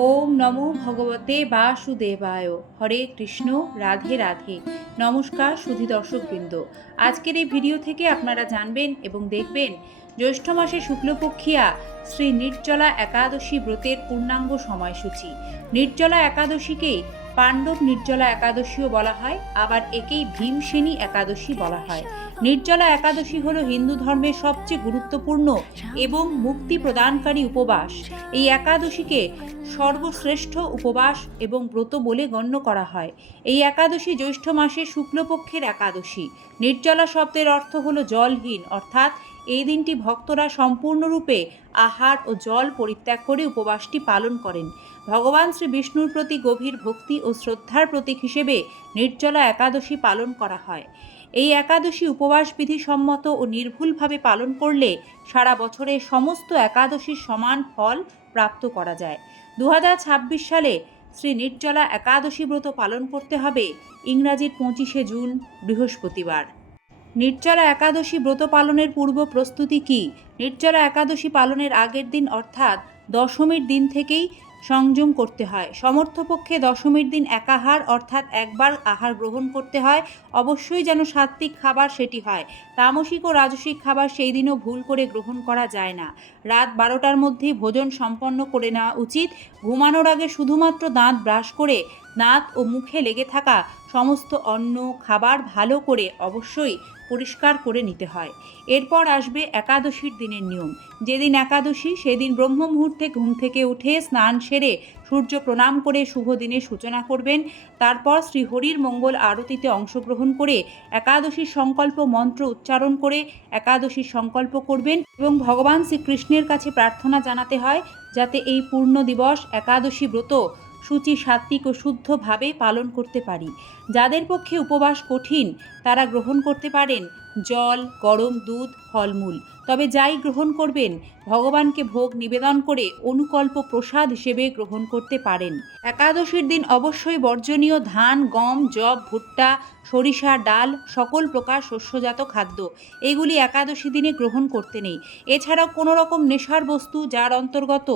ওম নমো ভগবতে বাসুদেবায়। হরে কৃষ্ণ, রাধে রাধে। নমস্কার সুধী দর্শকবৃন্দ। আজকের এই ভিডিও থেকে আপনারা জানবেন এবং দেখবেন জ্যৈষ্ঠ মাসে শুক্লপক্ষিয়া শ্রী নির্জলা একাদশী ব্রতের পূর্ণাঙ্গ সময়সূচি। নির্জলা একাদশীকেই পাণ্ডব নির্জলা একাদশীও বলা হয়, আবার একেই ভীমসেনী একাদশী বলা হয়। নির্জলা একাদশী হল হিন্দু ধর্মের সবচেয়ে গুরুত্বপূর্ণ এবং মুক্তি প্রদানকারী উপবাস। এই একাদশীকে সর্বশ্রেষ্ঠ উপবাস এবং ব্রত বলে গণ্য করা হয়। এই একাদশী জ্যৈষ্ঠ মাসের শুক্লপক্ষের একাদশী। নির্জলা শব্দের অর্থ হল জলহীন, অর্থাৎ এই দিনটি ভক্তরা সম্পূর্ণরূপে আহার ও জল পরিত্যাগ করে উপবাসটি পালন করেন। ভগবান শ্রী বিষ্ণুর প্রতি গভীর ভক্তি ও শ্রদ্ধার প্রতীক হিসেবে নির্জলা একাদশী পালন করা হয়। এই একাদশী উপবাস বিধি সম্মত ও নির্ভুলভাবে পালন করলে সারা বছরে সমস্ত একাদশীর সমান ফল প্রাপ্ত করা যায়। 2026 সালে শ্রী নির্জলা একাদশী ব্রত পালন করতে হবে ইংরাজির 25শে জুন বৃহস্পতিবার। নির্জলা একাদশী ব্রত পালনের পূর্ব প্রস্তুতি কী? নির্জলা একাদশী পালনের আগের দিন অর্থাৎ দশমীর দিন থেকেই সংযম করতে হয়। সমর্থপক্ষে দশমীর দিন একাহার অর্থাৎ একবার আহার গ্রহণ করতে হয়। অবশ্যই যেন সাত্ত্বিক খাবার সেটি হয়। তামসিক ও রাজসিক খাবার সেই দিনও ভুল করে গ্রহণ করা যায় না। রাত 12টার মধ্যেই ভোজন সম্পন্ন করে নেওয়া উচিত। ঘুমানোর আগে শুধুমাত্র দাঁত ব্রাশ করে দাঁত ও মুখে লেগে থাকা সমস্ত অন্ন খাবার ভালো করে অবশ্যই পরিষ্কার করে নিতে হয়। এরপর আসবে একাদশীর দিনের নিয়ম। যেদিন একাদশী সেদিন ব্রহ্ম মুহূর্তে ঘুম থেকে উঠে স্নান সেরে সূর্য প্রণাম করে শুভ দিনের সূচনা করবেন। তারপর শ্রীহরির মঙ্গল আরতিতে অংশগ্রহণ করে একাদশীর সংকল্প মন্ত্র উচ্চারণ করে একাদশীর সংকল্প করবেন এবং ভগবান শ্রীকৃষ্ণের কাছে প্রার্থনা জানাতে হয় যাতে এই পূর্ণ দিবস একাদশী ব্রত সূচি সাত্ত্বিক ও শুদ্ধভাবে পালন করতে পারি। যাদের পক্ষে উপবাস কঠিন তারা গ্রহণ করতে পারেন জল, গরম দুধ, ফলমূল। তবে যাই গ্রহণ করবেন ভগবানকে ভোগ নিবেদন করে অনুকল্প প্রসাদ হিসেবে গ্রহণ করতে পারেন। একাদশীর দিন অবশ্যই বর্জনীয় ধান, গম, যব, ভুট্টা, সরিষা, ডাল, সকল প্রকার শস্যজাত খাদ্য এগুলি একাদশী দিনে গ্রহণ করতে নেই। এছাড়াও কোনো রকম নেশার বস্তু যার অন্তর্গত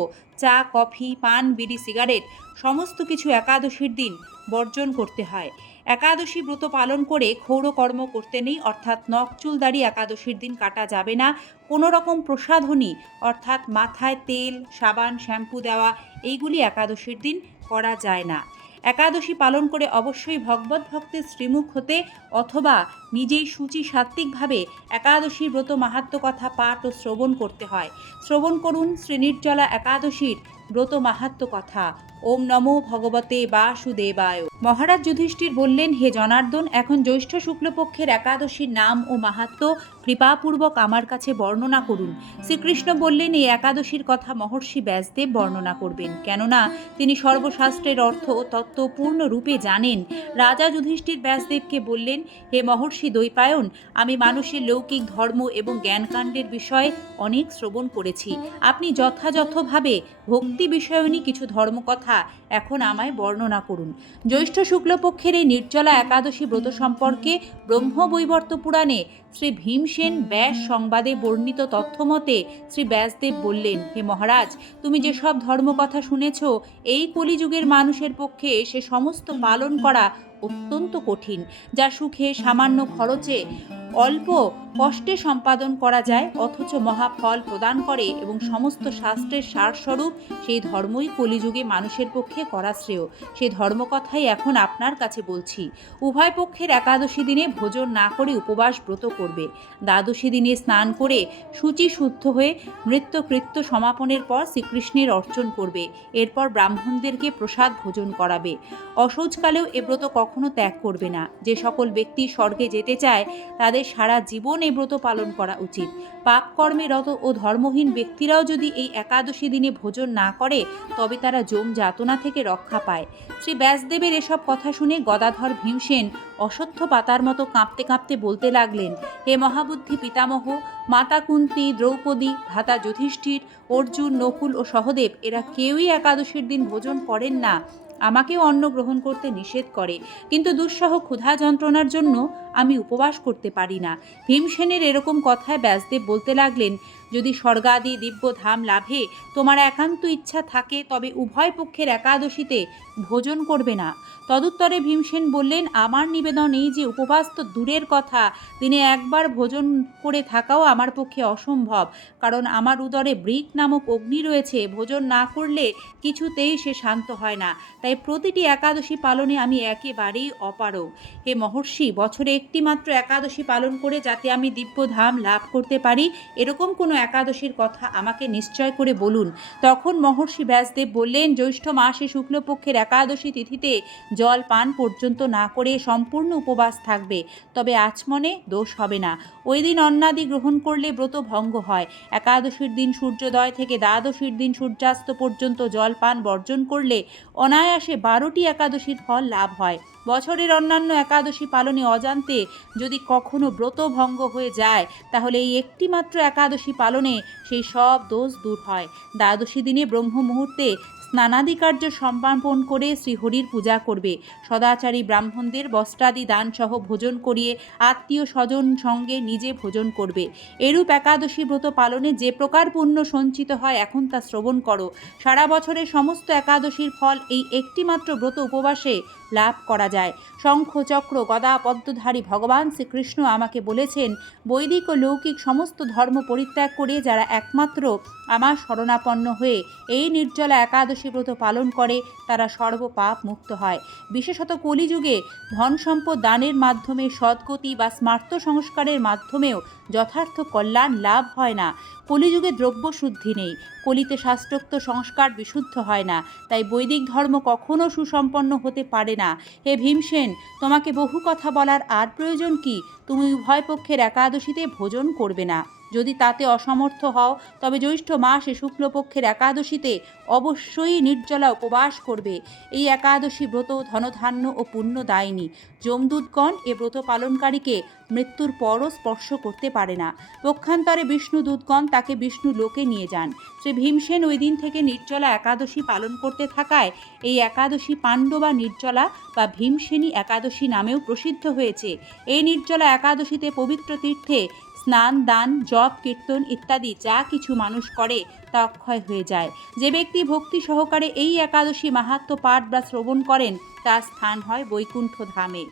চা, কফি, পান, বিড়ি, সিগারেট সমস্ত কিছু একাদশীর দিন বর্জন করতে হয়। একাদশী ব্রত পালন করে ক্ষৌরকর্ম করতে নেই, অর্থাৎ নখ চুল দাড়ি একাদশীর দিন কাটা যাবে না। কোনো রকম প্রসাধনী অর্থাৎ মাথায় তেল, সাবান, শ্যাম্পু দেওয়া এইগুলি একাদশীর দিন করা যায় না। একাদশী পালন করে অবশ্যই ভগবত ভক্তের শ্রীমুখ হতে অথবা নিজেই সূচি সাত্ত্বিকভাবে একাদশীর ব্রত মাহাত্ম্য কথা পাঠ ও শ্রবণ করতে হয়। শ্রবণ করুন শ্রী নির্জলা একাদশীর ব্রত মাহাত্ম্য কথা। ওম নমো ভগবতে বাসুদেবায়। মহারাজ যুধিষ্ঠির বললেন, হে জনার্দন, এখন জ্যৈষ্ঠ শুক্লপক্ষের একাদশীর নাম ও মাহাত্ম্য কৃপাপূর্বক আমার কাছে বর্ণনা করুন। শ্রীকৃষ্ণ বললেন, এই একাদশীর কথা মহর্ষি ব্যাসদেব বর্ণনা করবেন, কেননা তিনি সর্বশাস্ত্রের অর্থ ও তত্ত্ব পূর্ণরূপে জানেন। রাজা যুধিষ্ঠির ব্যাসদেবকে বললেন, হে মহর্ষি দ্বৈপায়ন, আমি মানুষের লৌকিক ধর্ম এবং জ্ঞানকাণ্ডের বিষয়ে অনেক শ্রবণ করেছি। আপনি যথাযথভাবে ভক্তি বিষয়নী কিছু ধর্মকথা এখন আমায় বর্ণনা করুন। জ্যৈষ্ঠ শুক্লপক্ষের এই নির্জলা একাদশী ব্রত সম্পর্কে ব্রহ্মবৈবর্ত পুরাণে শ্রী ভীমসেন ব্যাস সংবাদে বর্ণিত তথ্যমতে শ্রী ব্যাসদেব বললেন, হে মহারাজ, তুমি যেসব ধর্মকথা শুনেছ এই কলিযুগের মানুষের পক্ষে সে সমস্ত পালন করা অত্যন্ত কঠিন, যা সুখে সামান্য খরচে অল্প কষ্টে সম্পাদন করা যায় অথচ মহাফল প্রদান করে এবং সমস্ত শাস্ত্রের সারস্বরূপ সেই ধর্মই কলিযুগে মানুষের পক্ষে করা শ্রেয়। সেই ধর্মকথাই এখন আপনার কাছে বলছি। উভয় পক্ষের একাদশী দিনে ভোজন না করে উপবাস ব্রত করবে। দ্বাদশী দিনে স্নান করে শুচি শুদ্ধ হয়ে নৃত্যকৃত্য সমাপনের পর শ্রীকৃষ্ণের অর্চন করবে। এরপর ব্রাহ্মণদেরকে প্রসাদ ভোজন করাবে। অশৌচকালেও এ ব্রত কখনো ত্যাগ করবে না। যে সকল ব্যক্তি স্বর্গে যেতে চায় তাদের সারা জীবন এই ব্রত পালন করা উচিত। পাপকর্মে রত ও ধর্মহীন ব্যক্তিরাও যদি এই একাদশী দিনে ভোজন না করে তবে তারা যম যাতনা থেকে রক্ষা পায়। শ্রী ব্যাসদেবের এসব কথা শুনে গদাধর ভীমসেন অশ্বত্থ পাতার মতো কাঁপতে কাঁপতে বলতে লাগলেন, হে মহাবুদ্ধি পিতামহ, মাতা কুন্তী, দ্রৌপদী, ভ্রাতা যুধিষ্ঠির, অর্জুন, নকুল ও সহদেব এরা কেউই একাদশীর দিন ভোজন করেন না। আমাকেও অন্ন গ্রহণ করতে নিষেধ করে, কিন্তু দুঃসহ ক্ষুধা যন্ত্রণার জন্য আমি উপবাস করতে পারি না। ভীমসেনের এরকম কথায় ব্যাসদেব বলতে লাগলেন, যদি স্বর্গাদি দিব্য ধাম লাভে তোমার একান্ত ইচ্ছা থাকে তবে উভয় পক্ষের একাদশীতে ভোজন করবে না। তদুত্তরে ভীমসেন বললেন, আমার নিবেদন এই যে উপবাস তো দূরের কথা, দিনে একবার ভোজন করে থাকাও আমার পক্ষে অসম্ভব, কারণ আমার উদরে বৃক নামক অগ্নি রয়েছে। ভোজন না করলে কিছুতেই সে শান্ত হয় না, তাই প্রতিটি একাদশী পালনে আমি একেবারেই অপারগ। হে মহর্ষি, বছরে একটি মাত্র একাদশী পালন করে যাতে আমি দিব্যধাম লাভ করতে পারি, এরকম কোনো একাদশীর কথা আমাকে নিশ্চয় করে বলুন। তখন মহর্ষি ব্যাসদেব বললেন, জ্যৈষ্ঠ মাসে শুক্লপক্ষের একাদশী তিথিতে জল পান পর্যন্ত না করে সম্পূর্ণ উপবাস থাকবে, তবে আচমনে দোষ হবে না। ওই দিন অন্নাদি গ্রহণ করলে ব্রত ভঙ্গ হয়। একাদশীর দিন সূর্যোদয় থেকে দ্বাদশীর দিন সূর্যাস্ত পর্যন্ত জল পান বর্জন করলে অনায়াসে 12টি একাদশীর ফল লাভ হয়। বছরের অন্যান্য একাদশী পালনে অজান্তে যদি কখনো ব্রত ভঙ্গ হয়ে যায়, তাহলে এই একটি মাত্র একাদশী পালনে সেই সব দোষ দূর হয়। দ্বাদশী দিনে ব্রহ্ম মুহূর্তে স্নানাদি কার্য সম্পাদন করে শ্রীহরির পূজা করবে। সদাচারী ব্রাহ্মণদের বস্ত্রাদি দানসহ ভোজন করিয়ে আত্মীয় স্বজন সঙ্গে নিজে ভোজন করবে। এরূপ একাদশী ব্রত পালনে যে প্রকার পুণ্য সঞ্চিত হয় এখন তা শ্রবণ করো। সারা বছরের সমস্ত একাদশীর ফল এই একটিমাত্র ব্রত উপবাসে লাভ করা যায়। শঙ্খ চক্র গদা পদ্মধারী ভগবান শ্রীকৃষ্ণ আমাকে বলেছেন, বৈদিক ও লৌকিক সমস্ত ধর্ম পরিত্যাগ করে যারা একমাত্র আমার শরণাপন্ন হয়ে এই নির্জলা একাদশী ব্রত পালন করে তারা সর্বপাপ মুক্ত হয়। বিশেষত কলিযুগে ধন সম্পদ দানের মাধ্যমে, সদ্গতি বা স্মার্ত সংস্কারের মাধ্যমেও যথার্থ কল্যাণ লাভ হয় না। কলিযুগে দ্রব্য শুদ্ধি নেই, কলিতে শাস্ত্রোক্ত সংস্কার বিশুদ্ধ হয় না, তাই বৈদিক ধর্ম কখনো সুসম্পন্ন হতে পারে না। হে ভীমসেন, তোমাকে বহু কথা বলার আর প্রয়োজন কি? তুমি উভয় পক্ষের একাদশীতে ভোজন করবে না। যদি তাতে অসমর্থ হও তবে জ্যৈষ্ঠ মাসে শুক্লপক্ষের একাদশীতে অবশ্যই নির্জলা উপবাস করবে। এই একাদশী ব্রত ধনধান্য ও পুণ্যদায়িনী। যমদূতগণ এ ব্রত পালনকারীকে মৃত্যুর পরও স্পর্শ করতে পারে না। পক্ষান্তরে বিষ্ণুদূতগণ তাকে বিষ্ণু লোকে নিয়ে যান। শ্রী ভীমসেন ওই দিন থেকে নির্জলা একাদশী পালন করতে থাকায় এই একাদশী পাণ্ডবা নির্জলা বা ভীমসেনী একাদশী নামেও প্রসিদ্ধ হয়েছে। এই নির্জলা একাদশীতে পবিত্র তীর্থে স্নান, দান, জপ, কীর্তন ইত্যাদি যা কিছু মানুষ করে তা অক্ষয় হয়ে যায়। যে ব্যক্তি ভক্তি সহকারে এই একাদশী মাহাত্ম্য পাঠ বা শ্রবণ করেন তার স্থান হয় বৈকুণ্ঠ ধামে।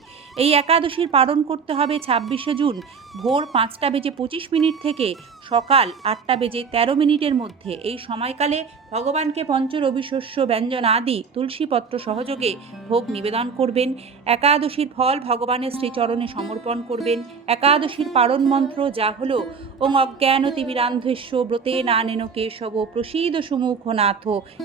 এই একাদশীর পালন করতে হবে 26শে জুন ভোর 5:25 থেকে সকাল 8:13 মধ্যে। এই সময়কালে ভগবানকে পঞ্চরবি শস্য ব্যঞ্জন আদি তুলসীপত্র সহযোগে ভোগ নিবেদন করবেন। একাদশীর ফল ভগবানের শ্রীচরণে সমর্পণ করবেন। একাদশীর পালন মন্ত্র যা হলো, ওং অজ্ঞানতিমিরান্ধস্য ব্রতে নানেন কেশব প্রসীদ সুমুখনাথ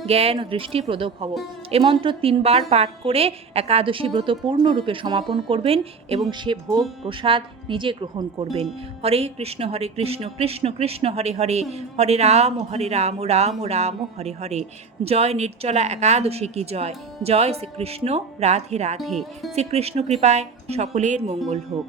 জ্ঞান দৃষ্টিপ্রদ ভব। এ মন্ত্র 3 বার পাঠ করে একাদশী ব্রত পূর্ণরূপে সমাপন করবেন এবং সে ভোগ প্রসাদ নিজে গ্রহণ করবেন। হরে কৃষ্ণ কৃষ্ণ কৃষ্ণ হরে হরে, হরে রাম রাম রাম হরে হরে। জয় নির্জলা একাদশী কি জয়। জয় শ্রীকৃষ্ণ। রাধে রাধে। শ্রীকৃষ্ণ কৃপায় সকলের মঙ্গল হোক।